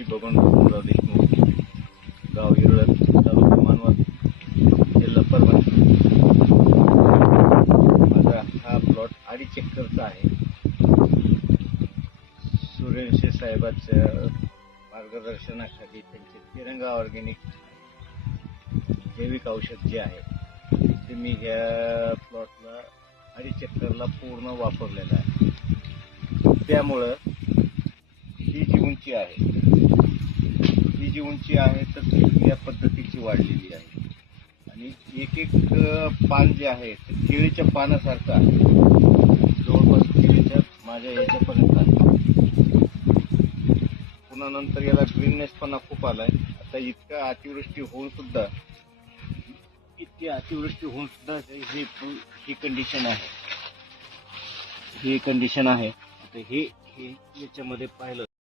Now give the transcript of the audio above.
मी बबन वसंतराव देशमुख, गाव इरळत, तालुका मानवत, जिल्हा परभणी. माझा हा प्लॉट 2.5 एकरचा आहे. सूर्यवंशी साहेबांच्या मार्गदर्शनाखाली त्यांचे तिरंगा ऑर्गॅनिक जैविक औषध जे आहे ते मी ह्या प्लॉटला 2.5 एकरला पूर्ण वापरलेलं आहे. त्यामुळं ही जी उंची आहे तर ती या पद्धतीची वाढलेली आहे आणि एक एक पान जे आहे ते केळीच्या पानासारखं आहे. जवळपास केळीच्या माझ्या याच्यापर्यंत आहे. पुन्हा नंतर याला ग्रीननेस पण खूप आलाय. आता इतका अतिवृष्टी होऊन सुद्धा ही कंडिशन आहे. आता हे याच्यामध्ये पाहिलं